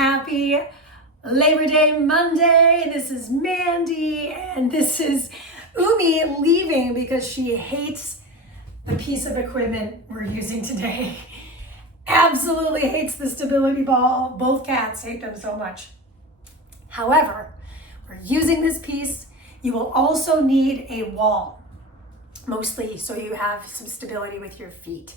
Happy Labor Day Monday. This is Mandy and this is Umi leaving because she hates the piece of equipment we're using today. Absolutely hates the stability ball. Both cats hate them so much. However, we're using this piece. You will also need a wall, mostly so you have some stability with your feet.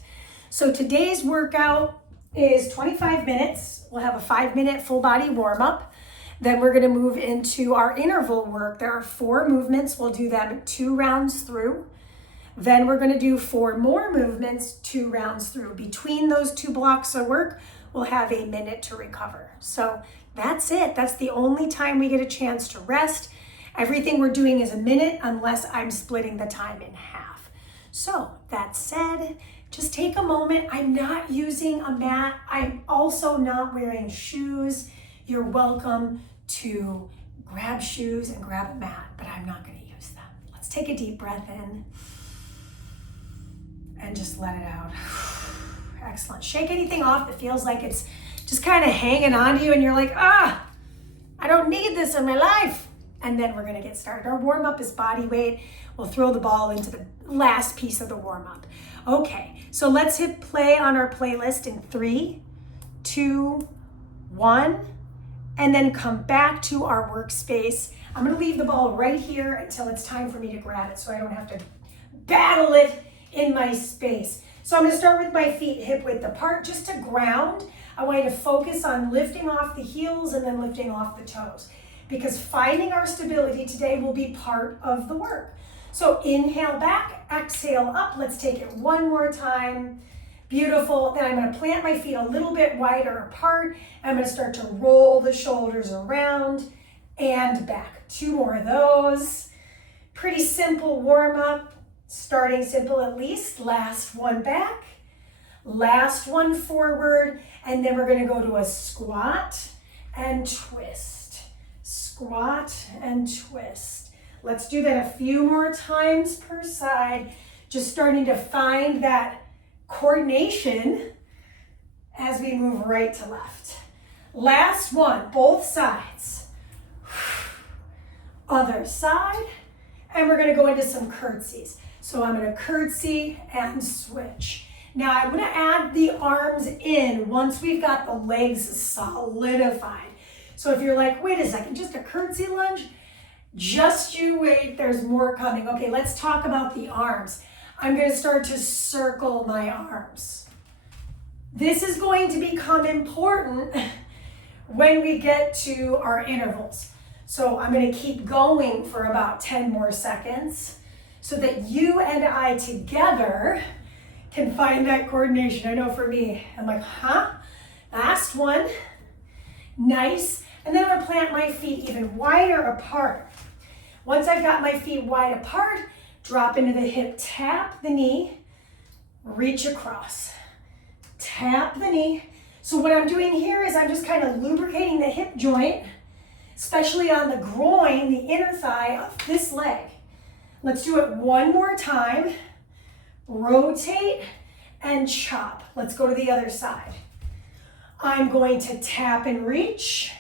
So today's workout is 25 minutes. We'll have a 5-minute full body warm up. Then we're gonna move into our interval work. There are 4 movements. We'll do them 2 rounds through. Then we're gonna do 4 more movements, 2 rounds through. Between those 2 blocks of work, we'll have a minute to recover. So that's it. That's the only time we get a chance to rest. Everything we're doing is a minute unless I'm splitting the time in half. So that said, just take a moment. I'm not using a mat. I'm also not wearing shoes. You're welcome to grab shoes and grab a mat, but I'm not going to use them. Let's take a deep breath in and just let it out. Excellent. Shake anything off that feels like it's just kind of hanging on to you and you're like, I don't need this in my life. And then we're going to get started. Our warm up is body weight. We'll throw the ball into the last piece of the warm up. Okay, so let's hit play on our playlist in 3, 2, 1, and then come back to our workspace. I'm gonna leave the ball right here until it's time for me to grab it so I don't have to battle it in my space. So I'm gonna start with my feet hip width apart just to ground. I want you to focus on lifting off the heels and then lifting off the toes because finding our stability today will be part of the work. So inhale back, exhale up. Let's take it one more time. Beautiful. Then I'm going to plant my feet a little bit wider apart. I'm going to start to roll the shoulders around and back. 2 more of those. Pretty simple warm up. Starting simple at least. Last one back. Last one forward. And then we're going to go to a squat and twist. Squat and twist. Let's do that a few more times per side, just starting to find that coordination as we move right to left. Last one, both sides. Other side, and we're gonna go into some curtsies. So I'm gonna curtsy and switch. Now I'm gonna add the arms in once we've got the legs solidified. So if you're like, wait a second, just a curtsy lunge? Just you wait, there's more coming. Okay, let's talk about the arms. I'm going to start to circle my arms. This is going to become important when we get to our intervals. So I'm going to keep going for about 10 more seconds so that you and I together can find that coordination. I know for me, I'm like, last one. Nice. And then I'm gonna plant my feet even wider apart. Once I've got my feet wide apart, drop into the hip, tap the knee, reach across. Tap the knee. So what I'm doing here is I'm just kind of lubricating the hip joint, especially on the groin, the inner thigh of this leg. Let's do it one more time. Rotate and chop. Let's go to the other side. I'm going to tap and reach.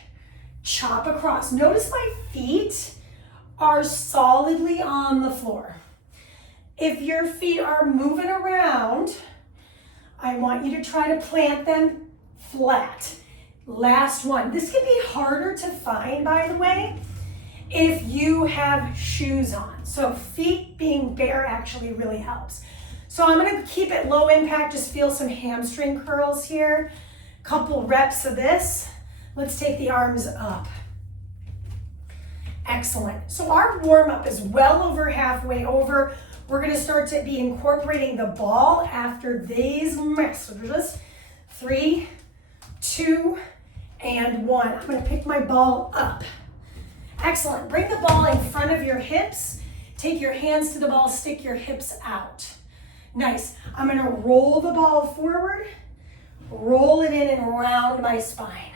Chop across. Notice my feet are solidly on the floor. If your feet are moving around, I want you to try to plant them flat. Last one. This can be harder to find, by the way, if you have shoes on. So feet being bare actually really helps. So I'm going to keep it low impact, just feel some hamstring curls here. Couple reps of this. Let's take the arms up. Excellent. So our warm-up is well over halfway over. We're going to start to be incorporating the ball after these messages. 3, 2, and 1. I'm going to pick my ball up. Excellent. Bring the ball in front of your hips. Take your hands to the ball, stick your hips out. Nice. I'm going to roll the ball forward, roll it in and around my spine.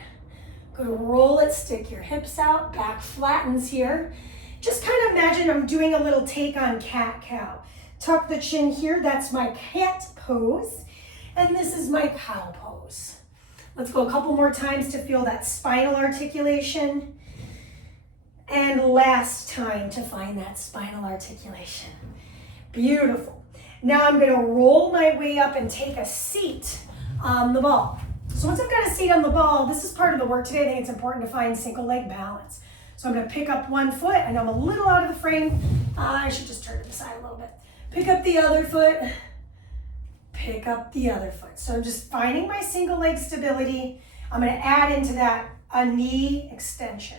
Go to roll it, stick your hips out, back flattens here. Just kind of imagine I'm doing a little take on cat-cow. Tuck the chin here, that's my cat pose. And this is my cow pose. Let's go a couple more times to feel that spinal articulation. And last time to find that spinal articulation. Beautiful. Now I'm going to roll my way up and take a seat on the ball. So once I've got a seat on the ball, this is part of the work today. I think it's important to find single leg balance. So I'm going to pick up one foot. I know I'm a little out of the frame. I should just turn to the side a little bit. Pick up the other foot. Pick up the other foot. So I'm just finding my single leg stability. I'm going to add into that a knee extension.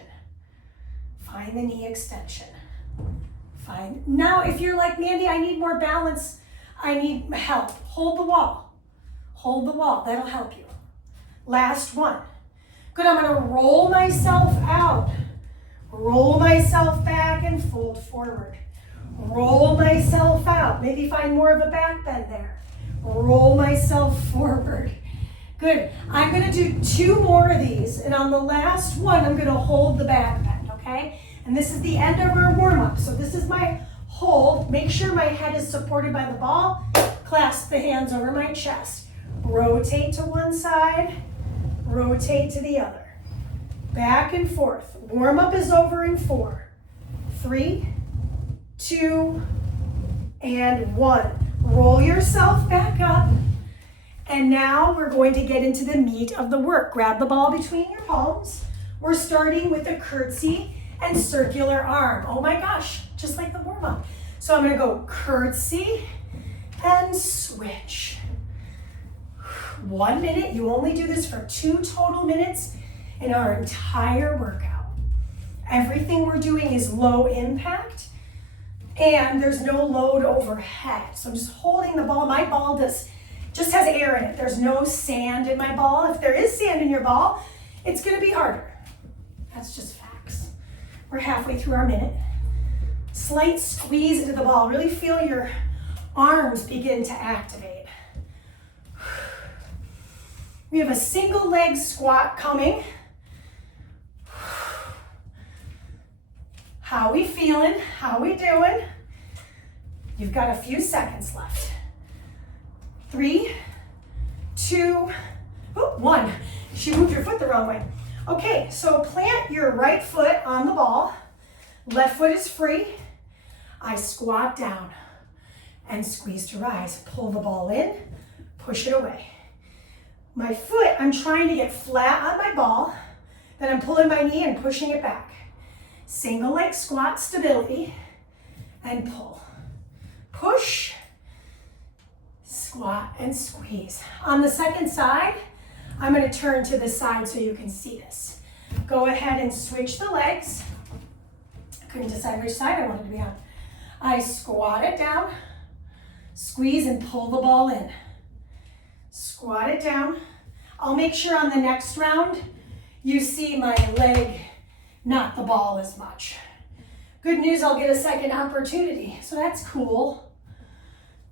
Find the knee extension. Find. Now, if you're like, Mandy, I need more balance. I need help. Hold the wall. Hold the wall. That'll help you. Last one. Good. I'm going to roll myself out. Roll myself back and fold forward. Roll myself out. Maybe find more of a back bend there. Roll myself forward. Good. I'm going to do 2 more of these. And on the last one, I'm going to hold the back bend, okay? And this is the end of our warm-up. So this is my hold. Make sure my head is supported by the ball. Clasp the hands over my chest. Rotate to one side. Rotate to the other. Back and forth. Warm-up is over in 4, 3, 2, and 1. Roll yourself back up. And now we're going to get into the meat of the work. Grab the ball between your palms. We're starting with a curtsy and circular arm. Oh my gosh, just like the warm-up. So I'm going to go curtsy and switch. 1 minute. You only do this for 2 total minutes in our entire workout. Everything we're doing is low impact and there's no load overhead. So I'm just holding the ball. My ball just has air in it. There's no sand in my ball. If there is sand in your ball, it's going to be harder. That's just facts. We're halfway through our minute. Slight squeeze into the ball. Really feel your arms begin to activate. We have a single leg squat coming. How we feeling? How we doing? You've got a few seconds left. 3, 2, 1. She moved your foot the wrong way. Okay, so plant your right foot on the ball. Left foot is free. I squat down and squeeze to rise. Pull the ball in, push it away. My foot, I'm trying to get flat on my ball. Then I'm pulling my knee and pushing it back. Single leg squat stability and pull. Push, squat and squeeze. On the second side, I'm going to turn to the side so you can see this. Go ahead and switch the legs. I couldn't decide which side I wanted to be on. I squat it down, squeeze and pull the ball in. Squat it down. I'll make sure on the next round you see my leg, not the ball as much. Good news, I'll get a second opportunity, so that's cool.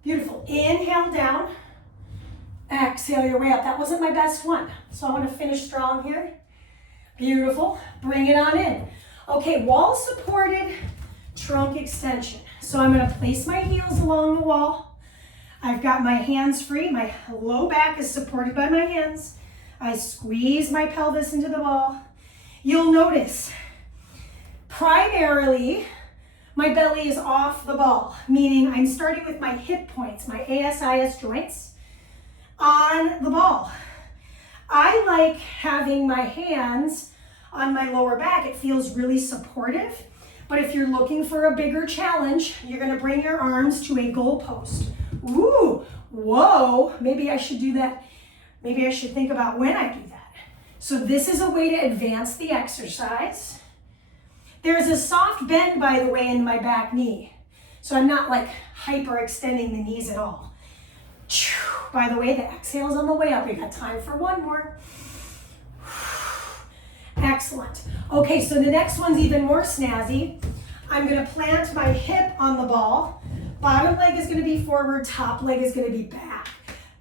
Beautiful. Inhale down. Exhale your way up. That wasn't my best one, so I want to finish strong here. Beautiful. Bring it on in. Okay, wall supported trunk extension. So I'm going to place my heels along the wall. I've got my hands free. My low back is supported by my hands. I squeeze my pelvis into the wall. You'll notice, primarily, my belly is off the ball, meaning I'm starting with my hip points, my ASIS joints, on the ball. I like having my hands on my lower back. It feels really supportive. But if you're looking for a bigger challenge, you're going to bring your arms to a goal post. Ooh, whoa, maybe I should do that. Maybe I should think about when I do that. So this is a way to advance the exercise. There's a soft bend, by the way, in my back knee. So I'm not like hyperextending the knees at all. By the way, the exhale is on the way up. We've got time for one more. Excellent. Okay, so the next one's even more snazzy. I'm going to plant my hip on the ball. Bottom leg is going to be forward, top leg is going to be back.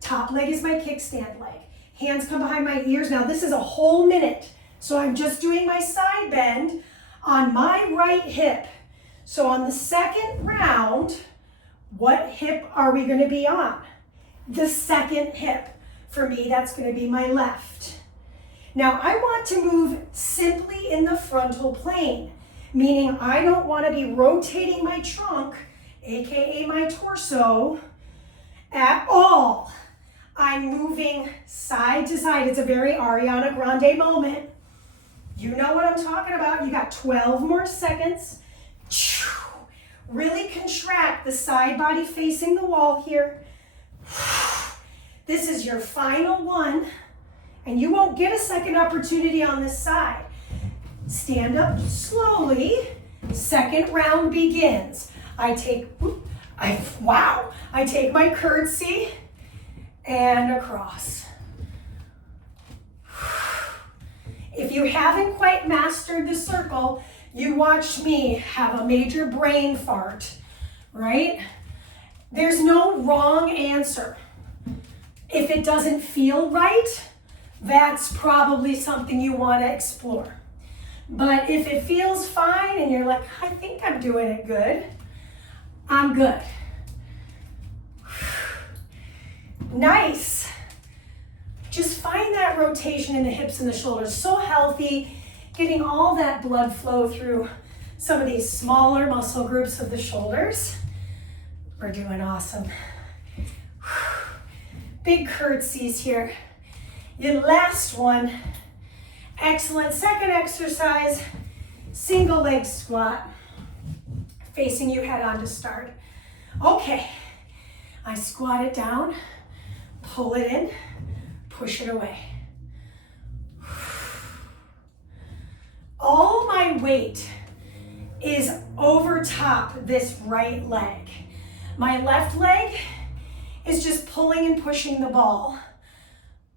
Top leg is my kickstand leg. Hands come behind my ears. Now this is a whole minute. So I'm just doing my side bend on my right hip. So on the second round, what hip are we going to be on? The second hip. For me, that's going to be my left. Now I want to move simply in the frontal plane, meaning I don't want to be rotating my trunk, AKA my torso, at all. I'm moving side to side. It's a very Ariana Grande moment. You know what I'm talking about. You got 12 more seconds. Really contract the side body facing the wall here. This is your final one, and you won't get a second opportunity on this side. Stand up slowly. Second round begins. I take my curtsy and across. If you haven't quite mastered the circle, you watched me have a major brain fart, right? There's no wrong answer. If it doesn't feel right, that's probably something you want to explore. But if it feels fine and you're like, I think I'm doing it good, I'm good. Nice. Just find that rotation in the hips and the shoulders. So healthy, getting all that blood flow through some of these smaller muscle groups of the shoulders. We're doing awesome. Big curtsies here. Your last one. Excellent. Second exercise, single leg squat. Facing you head on to start. Okay, I squat it down, pull it in, push it away. All my weight is over top this right leg. My left leg is just pulling and pushing the ball.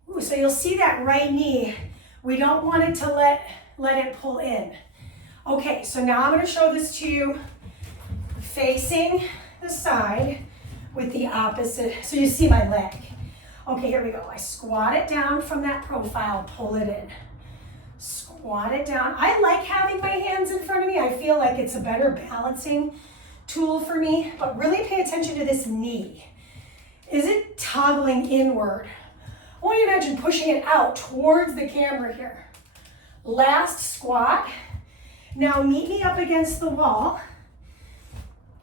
Ooh, so you'll see that right knee. We don't want it to let it pull in. Okay, so now I'm going to show this to you facing the side with the opposite. So you see my leg. Okay, here we go. I squat it down from that profile, pull it in. Squat it down. I like having my hands in front of me. I feel like it's a better balancing tool for me, but really pay attention to this knee. Is it toggling inward? I want you to imagine pushing it out towards the camera here. Last squat. Now meet me up against the wall.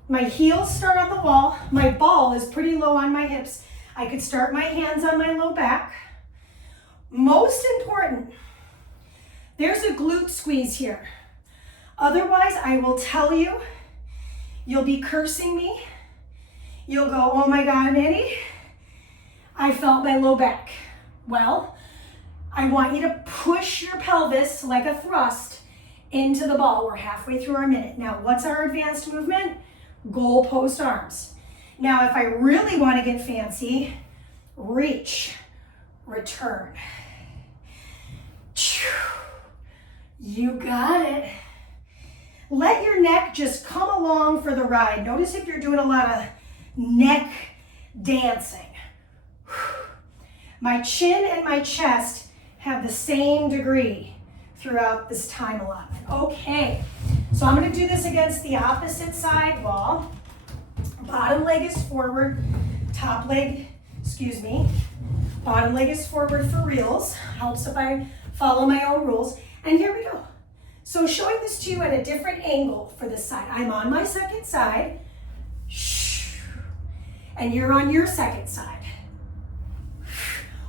My heels start on the wall. My ball is pretty low on my hips. I could start my hands on my low back. Most important, there's a glute squeeze here. Otherwise, I will tell you, you'll be cursing me. You'll go, oh my God, Mandy, I felt my low back. Well, I want you to push your pelvis like a thrust into the ball. We're halfway through our minute. Now, what's our advanced movement? Goalpost arms. Now, if I really want to get fancy, reach, return. You got it. Let your neck just come along for the ride. Notice if you're doing a lot of neck dancing. My chin and my chest have the same degree throughout this time allotment. Okay, so I'm going to do this against the opposite side wall. Bottom leg is forward, top leg, bottom leg is forward for reals. Helps if I follow my own rules. And here we go. So showing this to you at a different angle for this side. I'm on my second side, and you're on your second side.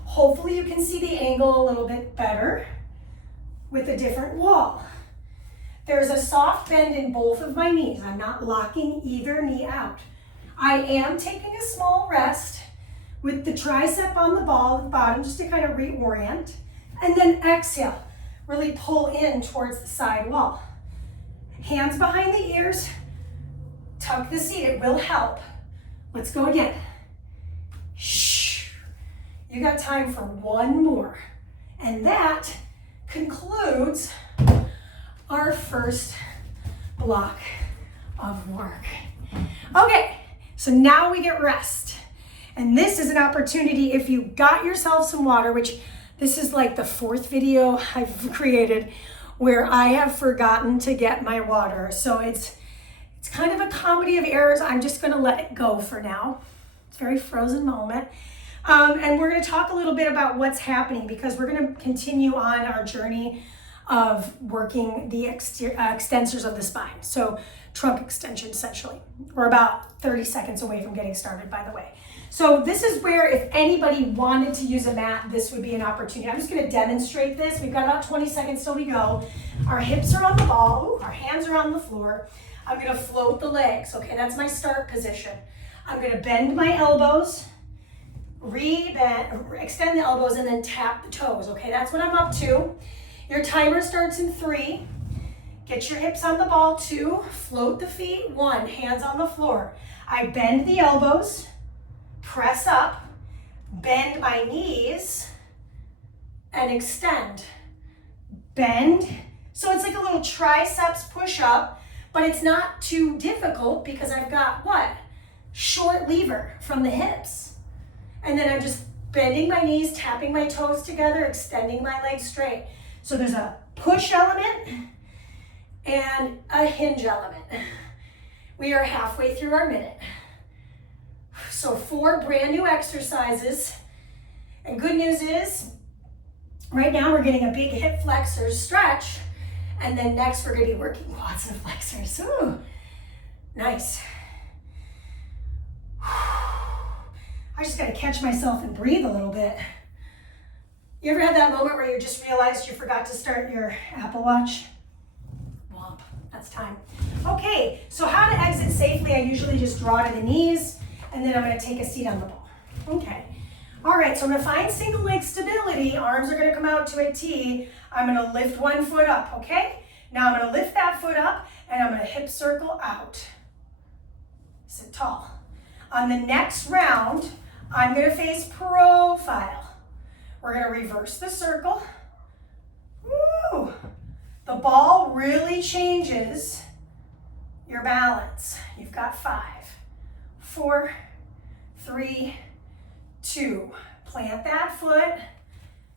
Hopefully you can see the angle a little bit better with a different wall. There's a soft bend in both of my knees. I'm not locking either knee out. I am taking a small rest with the tricep on the ball at the bottom just to kind of reorient. And then exhale, really pull in towards the side wall. Hands behind the ears, tuck the seat, it will help. Let's go again. Shh. You got time for one more. And that concludes our first block of work. Okay, so now we get rest. And this is an opportunity if you got yourself some water, which this is like the fourth video I've created where I have forgotten to get my water. So it's kind of a comedy of errors. I'm just gonna let it go for now. It's a very frozen moment. And we're gonna talk a little bit about what's happening because we're gonna continue on our journey of working the extensors of the spine. So trunk extension, essentially. We're about 30 seconds away from getting started, by the way. So this is where if anybody wanted to use a mat, this would be an opportunity. I'm just gonna demonstrate this. We've got about 20 seconds till we go. Our hips are on the ball, our hands are on the floor. I'm gonna float the legs, okay? That's my start position. I'm gonna bend my elbows, extend the elbows, and then tap the toes, okay? That's what I'm up to. Your timer starts in 3. Get your hips on the ball, 2. Float the feet, 1. Hands on the floor. I bend the elbows, press up, bend my knees, and extend. Bend. So it's like a little triceps push-up, but it's not too difficult because I've got what? Short lever from the hips. And then I'm just bending my knees, tapping my toes together, extending my legs straight. So there's a push element and a hinge element. We are halfway through our minute. So 4 brand new exercises. And good news is, right now we're getting a big hip flexors stretch. And then next we're gonna be working quads and flexors. Ooh, nice. I just gotta catch myself and breathe a little bit. You ever had that moment where you just realized you forgot to start your Apple Watch? Womp, that's time. Okay, so how to exit safely, I usually just draw to the knees, and then I'm gonna take a seat on the ball. Okay, all right, so I'm gonna find single leg stability. Arms are gonna come out to a T. I'm gonna lift one foot up, okay? Now I'm gonna lift that foot up, and I'm gonna hip circle out. Sit tall. On the next round, I'm gonna face profile. We're gonna reverse the circle. Woo! The ball really changes your balance. You've got 5, 4, 3, 2. Plant that foot.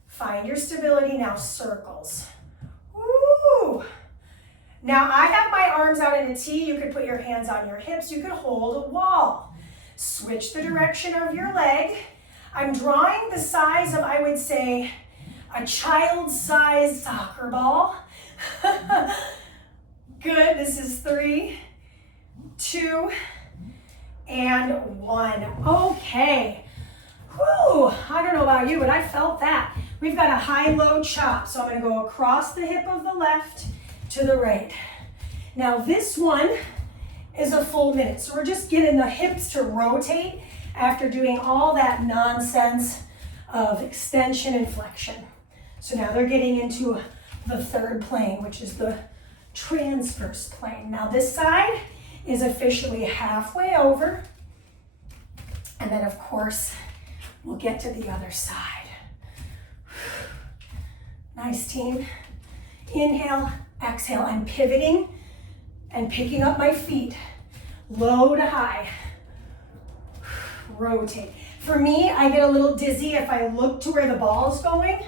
Find your stability. Now circles. Woo! Now I have my arms out in a T. You could put your hands on your hips. You could hold a wall. Switch the direction of your leg. I'm drawing the size of, I would say, a child-sized soccer ball. Good, this is 3, 2, and 1. Okay. Whew, I don't know about you, but I felt that. We've got a high-low chop, so I'm gonna go across the hip of the left to the right. Now this one is a full minute, so we're just getting the hips to rotate after doing all that nonsense of extension and flexion. So now they're getting into the third plane, which is the transverse plane. Now this side is officially halfway over. And then of course, we'll get to the other side. Nice, team. Inhale, exhale. I'm pivoting and picking up my feet, low to high. Rotate. For me, I get a little dizzy if I look to where the ball is going.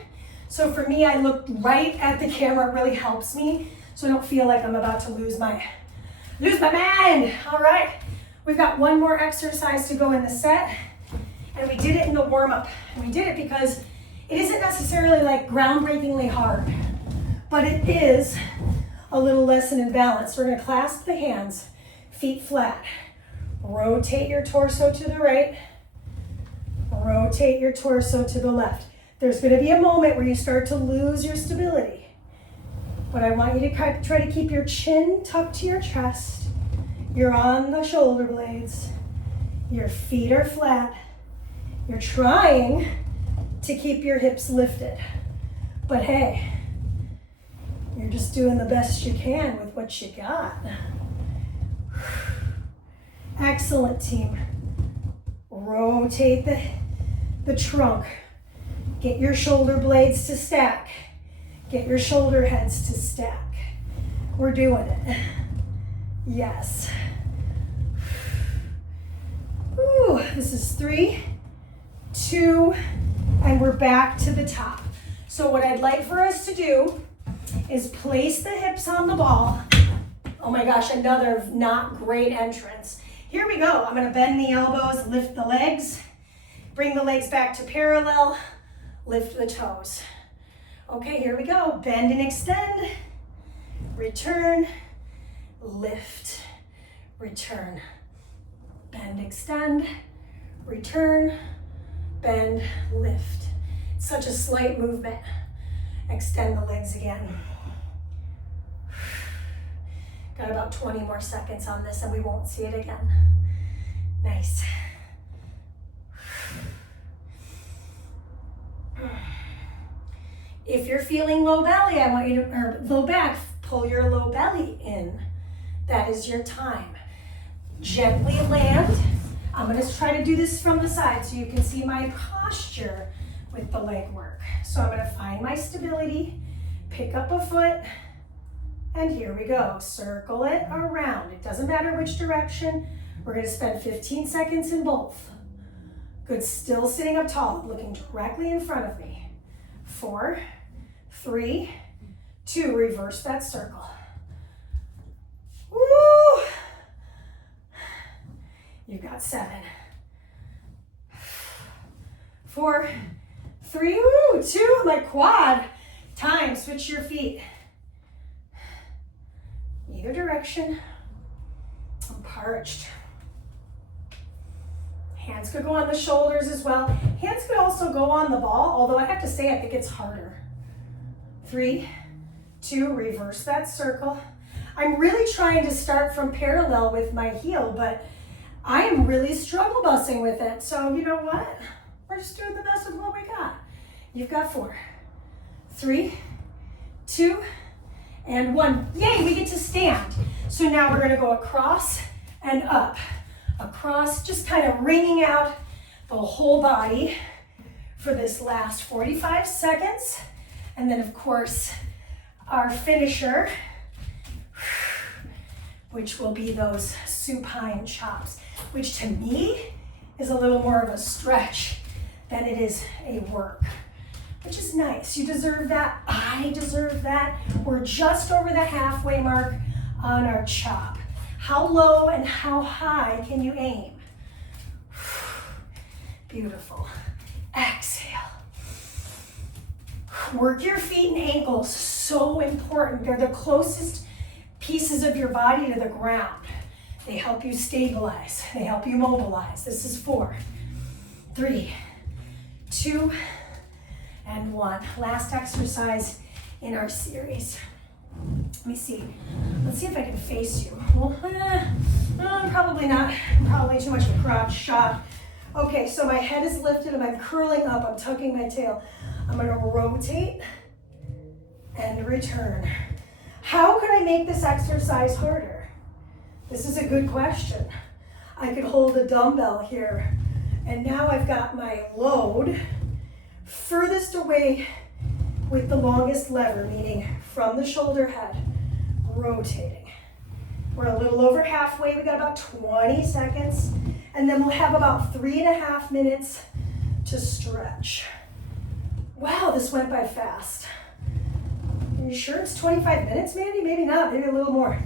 So for me, I look right at the camera. It really helps me, so I don't feel like I'm about to lose my mind. All right, we've got one more exercise to go in the set, and we did it in the warm-up. And we did it because it isn't necessarily like groundbreakingly hard, but it is a little lesson in balance. We're gonna clasp the hands, feet flat. Rotate your torso to the right. Rotate your torso to the left. There's going to be a moment where you start to lose your stability. But I want you to try to keep your chin tucked to your chest. You're on the shoulder blades. Your feet are flat. You're trying to keep your hips lifted. But hey, you're just doing the best you can with what you got. Excellent, team. Rotate the trunk. Get your shoulder blades to stack. Get your shoulder heads to stack. We're doing it. Yes. Ooh, this is 3, 2, and we're back to the top. So what I'd like for us to do is place the hips on the ball. Oh my gosh, another not great entrance. Here we go. I'm gonna bend the elbows, lift the legs, Bring the legs back to parallel, lift the toes. Okay, here we go. Bend and extend, return, lift, return. Bend, extend, return, bend, lift. Such a slight movement. Extend the legs again. Got about 20 more seconds on this and we won't see it again. Nice. If you're feeling low belly, I want you to, or low back, pull your low belly in. That is your time. Gently land. I'm going to try to do this from the side so you can see my posture with the leg work. So I'm going to find my stability, pick up a foot, and here we go. Circle it around. It doesn't matter which direction. We're going to spend 15 seconds in both. Good, still sitting up tall, looking directly in front of me. 4, 3, 2, reverse that circle. Woo! You've got 7, 4, 3, 2, my quad. Time, switch your feet. Either direction. I'm parched. Hands could go on the shoulders as well. Hands could also go on the ball, although I have to say I think it's harder. 3, 2, reverse that circle. I'm really trying to start from parallel with my heel, but I am really struggle bussing with it. So you know what? We're just doing the best with what we got. You've got 4, 3, 2, and 1. Yay, we get to stand. So now we're gonna go across and up. Across, just kind of wringing out the whole body for this last 45 seconds. And then of course, our finisher, which will be those supine chops, which to me is a little more of a stretch than it is a work, which is nice. You deserve that, I deserve that. We're just over the halfway mark on our chop. How low and how high can you aim? Beautiful. Exhale. Work your feet and ankles, so important. They're the closest pieces of your body to the ground. They help you stabilize. They help you mobilize. This is 4, 3, 2, and 1. Last exercise in our series. Let me see. Let's see if I can face you. Well, probably not. Probably too much of a crotch shot. Okay, so my head is lifted and I'm curling up. I'm tucking my tail. I'm going to rotate and return. How could I make this exercise harder? This is a good question. I could hold a dumbbell here, and now I've got my load furthest away with the longest lever, meaning from the shoulder head, rotating. We're a little over halfway. We got about 20 seconds, and then we'll have about 3.5 minutes to stretch. Wow, this went by fast. Are you sure it's 25 minutes, Mandy? Maybe not, maybe a little more.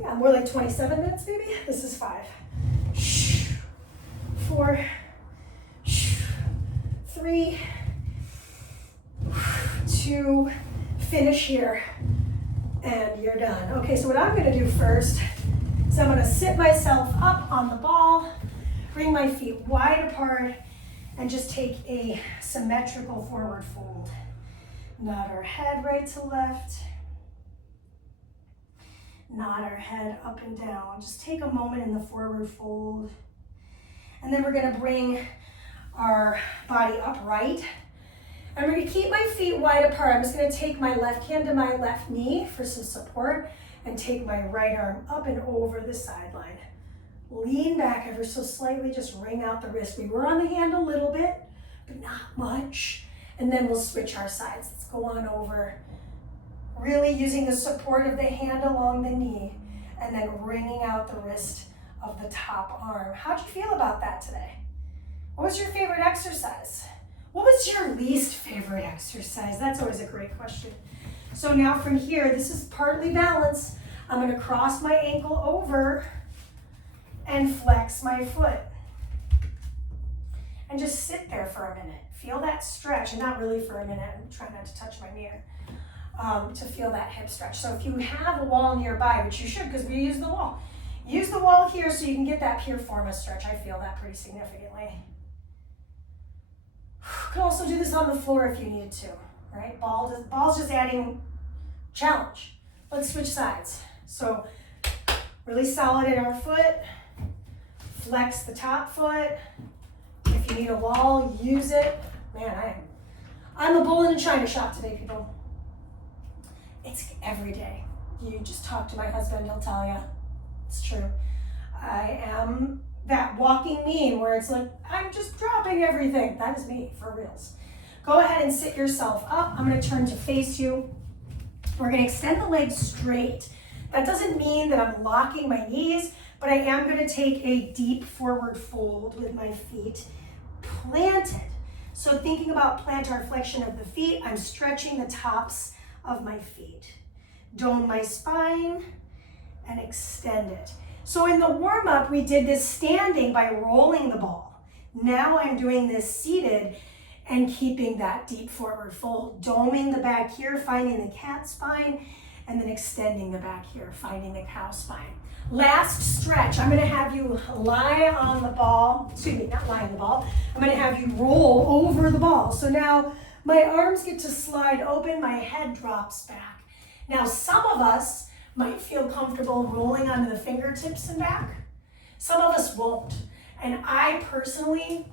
Yeah, more like 27 minutes maybe. This is 5, 4, 3, 2, finish here, and you're done. Okay, so what I'm gonna do first is I'm gonna sit myself up on the ball, bring my feet wide apart, and just take a symmetrical forward fold. Nod our head right to left. Nod our head up and down. Just take a moment in the forward fold. And then we're gonna bring our body upright. I'm going to keep my feet wide apart. I'm just going to take my left hand to my left knee for some support and take my right arm up and over the sideline. Lean back ever so slightly, just wring out the wrist. We were on the hand a little bit, but not much. And then we'll switch our sides. Let's go on over. Really using the support of the hand along the knee and then wringing out the wrist of the top arm. How'd you feel about that today? What was your favorite exercise? What was your least favorite exercise? That's always a great question. So now from here, this is partly balance. I'm going to cross my ankle over and flex my foot. and just sit there for a minute. Feel that stretch, and not really for a minute. I'm trying not to touch my mirror. To feel that hip stretch. So if you have a wall nearby, which you should because we use the wall, use the wall here so you can get that piriformis stretch. I feel that pretty significantly. You can also do this on the floor if you needed to, right? Ball's just adding challenge. Let's switch sides. So really solid in our foot. Flex the top foot. If you need a wall, use it. Man, I'm a bull in a china shop today, people. It's every day. You just talk to my husband, he'll tell you. It's true. I am that walking meme where it's like, I'm just dropping everything. That is me, for reals. Go ahead and sit yourself up. I'm gonna turn to face you. We're gonna extend the legs straight. That doesn't mean that I'm locking my knees, but I am gonna take a deep forward fold with my feet planted. So thinking about plantar flexion of the feet, I'm stretching the tops of my feet. Dome my spine and extend it. So in the warm-up, we did this standing by rolling the ball. Now I'm doing this seated and keeping that deep forward fold, doming the back here, finding the cat spine, and then extending the back here, finding the cow spine. Last stretch, I'm gonna have you lie on the ball, excuse me, not lie on the ball, I'm gonna have you roll over the ball. So now my arms get to slide open, my head drops back. Now some of us might feel comfortable rolling onto the fingertips and back. Some of us won't. And I personally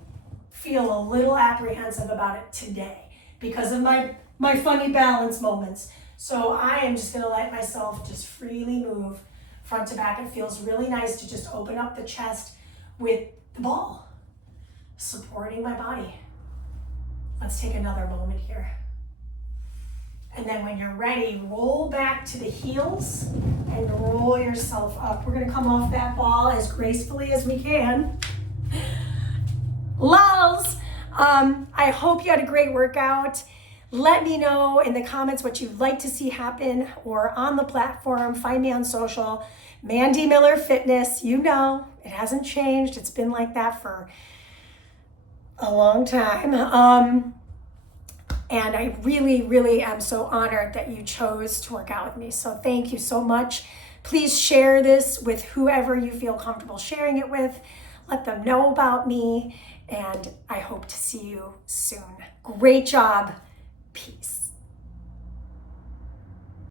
feel a little apprehensive about it today because of my funny balance moments. So I am just gonna let myself just freely move front to back. It feels really nice to just open up the chest with the ball, supporting my body. Let's take another moment here. And then when you're ready, roll back to the heels and roll yourself up. We're gonna come off that ball as gracefully as we can. Lulz! I hope you had a great workout. Let me know in the comments what you'd like to see happen or on the platform. Find me on social. Mandy Miller Fitness, you know, it hasn't changed. It's been like that for a long time. And I really, really am so honored that you chose to work out with me. So thank you so much. Please share this with whoever you feel comfortable sharing it with. Let them know about me. And I hope to see you soon. Great job. Peace.